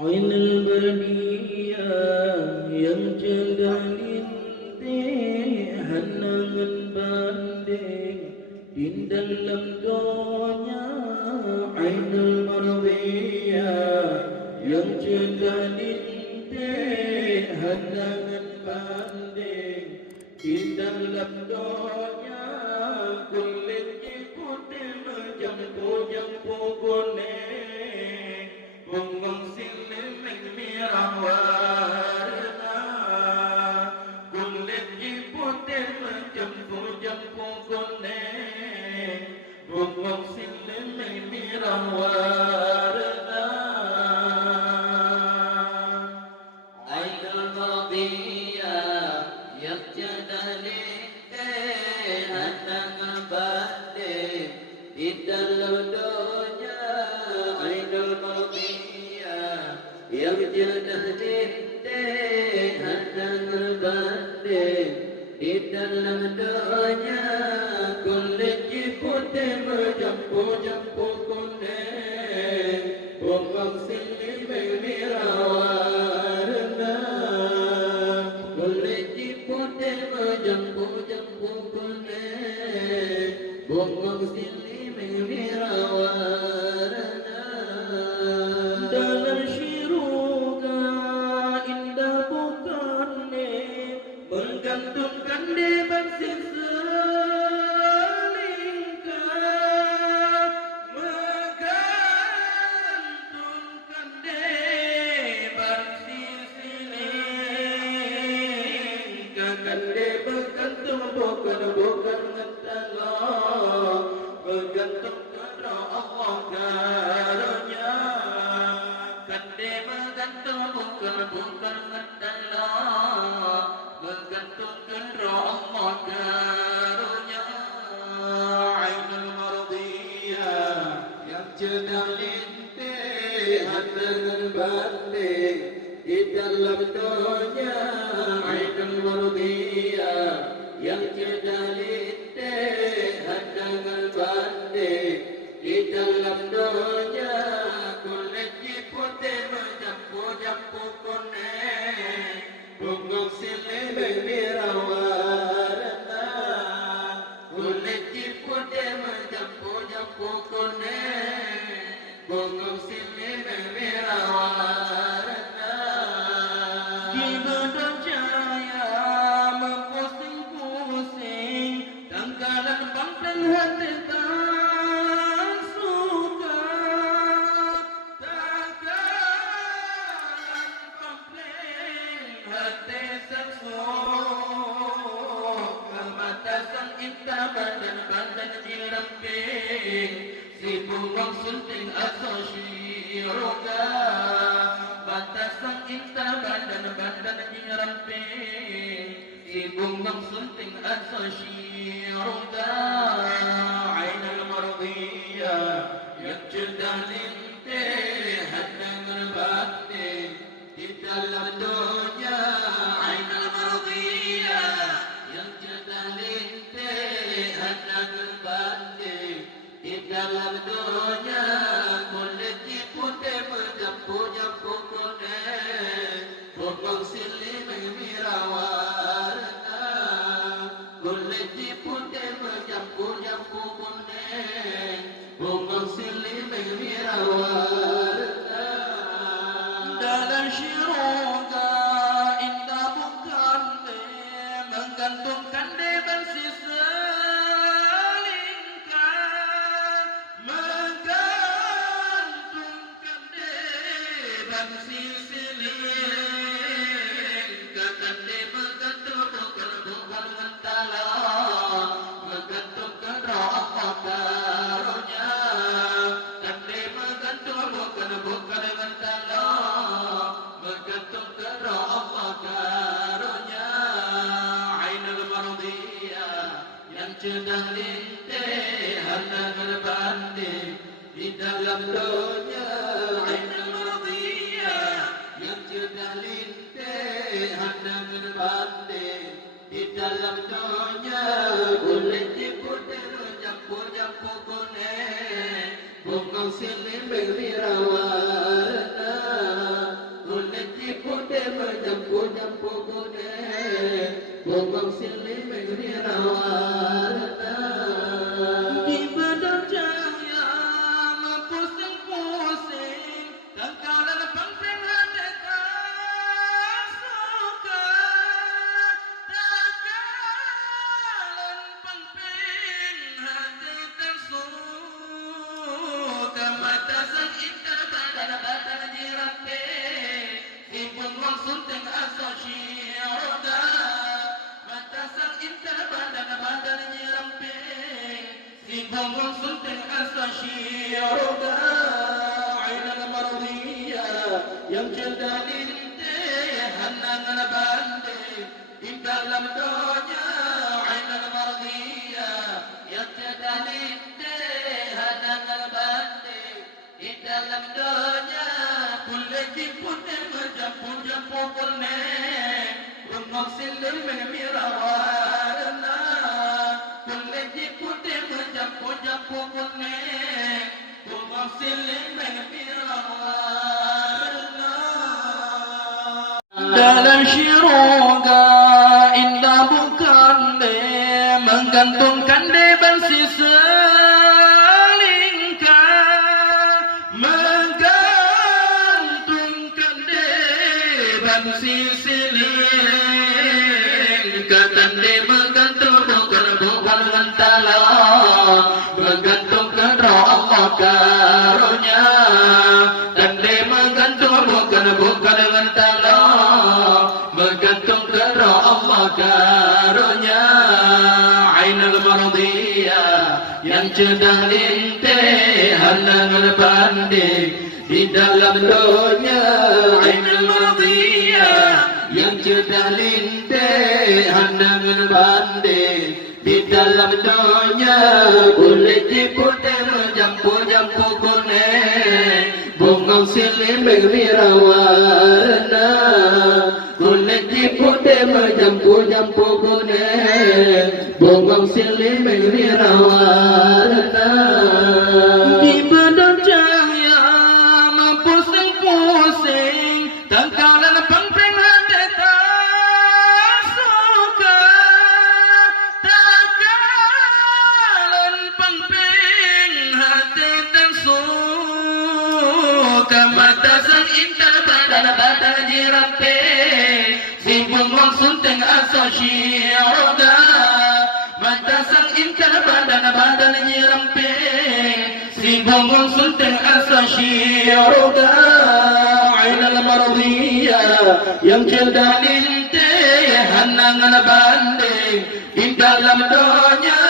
Ainul Barbiyah yang cendah lintih, hanangan banding di dalam doanya. Ainul Barbiyah yang cendah lintih, hanangan banding di dalam doanya. Kulit putih menjampu-jampu kuning, mengungsi merah warna. Kulit putih menjampu-jampu kuning, mengungsi merah warna. Ainul Barbiyah yang cendah lintih, hanangan banding di dalam doanya. Ainul Barbiyah yang cendah lintih, hanangan banding di dalam doanya. Kulit putih menjampu-jampu kuning, mengungsi merah warna. Kulit putih menjampu-jampu kuning, mengungsi merah warna. Dalam syurga indah bukannya, menggantungkan di bangsir selingkah, menggantungkan di bangsir selingkah. Kande bergantung bukan ngetalah, bergantung kepada Allah karunia. Kande bergantung bukan ngetalah, bergantung kepada Allah karunia. Ainul Barbiyah Yang cendah lintih, hanangan banding di dalam doanya. Ainul Barbiyah yang cendah lintih, hanangan banding di dalam doanya. Kulit putih menjampu-jampu kuning, mengungsi merah warna. Kulit putih menjampu-jampu kuning, mengungsi merah warna. di bedok jaya mempusing-pusing, tangkalan bangkang hati tak suka. Tangkalan bangkang hati tak suka. Mata sang indah badan diremping, si bungang sunting atau syiroga. Mata sang indah badan diremping, si bungang sunting atau syiroga. Ainul Barbiyah yang cendah lintih, hanangan banding Di dalam dunia. Ainul Barbiyah yang cendah lintih, hanangan banding di dalam dunia. Kulit putih menjampu-jampu kuning, mengungsi merah warna. Kulit putih menjampu-jampu kuning, mengungsi merah warna. dalam syurga indah bukan menggantungkan di bangsir selingkah, menggantungkan di bangsir selingkah. Kande bergantung bukan ngentalah, bergantung kepada Allah karunia. Kande bergantung bukan ngentalah, bergantung kepada Allah karunia. Ainul Barbiyah yang cendah lintih, hanangan banding di dalam dunia. Ainul Barbiyah yang cendah lintih, hanangan banding di dalam dunia kulit putih jampu-jampu kuning bunga silih berwarna kulit putih jampu-jampu kuning bunga silih berwarna di badan cahaya pusing-pusing dan kalan pangpeng hati tak suka takalan pangpeng hati tak suka mata sang indah badan dirapi sibuk langsung teng asosiaga mata sang indah badan dirapi sibuk langsung teng asosiaga ainal marudiyah yang jadalin hanangan banding di dalam dunia ainal marudiyah yang jadalin hanangan banding di dalam dunia kulit putih jampu-jampu kuning bunga silih berwarna kulit putih jampu-jampu kuning bunga silih berwarna dalam syurga indah bukan menggantungkan deban sisa Katande menggantung bukan mentala menggantung kedra Allah karunia Kande menggantung bukan mentala menggantung kedra Allah karunia ainal marudiyah yang cedah lintih hanangan banding di dalam dunia ainal marudiyah yang cedah lintih hanangan banding di dalam dunia kulit putih jampu-jampu kuning bunga silih berwarna kulit putih jampu-jampu kuning bunga silih berwarna di badan cahaya pusing-pusing tangkalan pangpeng hati tak suka tangkalan pangpeng hati tak suka mata sang indah badan dirapi sibuk langsung teng asosiaga mata sang indah badan dirapi sibuk langsung teng asosiaga ainal marudiyah yang cedah lintih hanangan banding di dalam dunia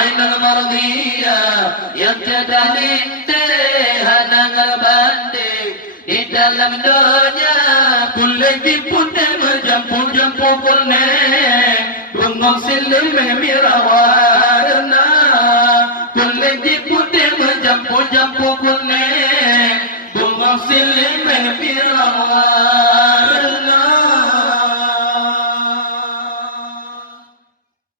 ainal marudiyah yang cedah lintih hanangan banding di dalam dunia kulit putih jampu-jampu kuning bunga silih berwarna kulit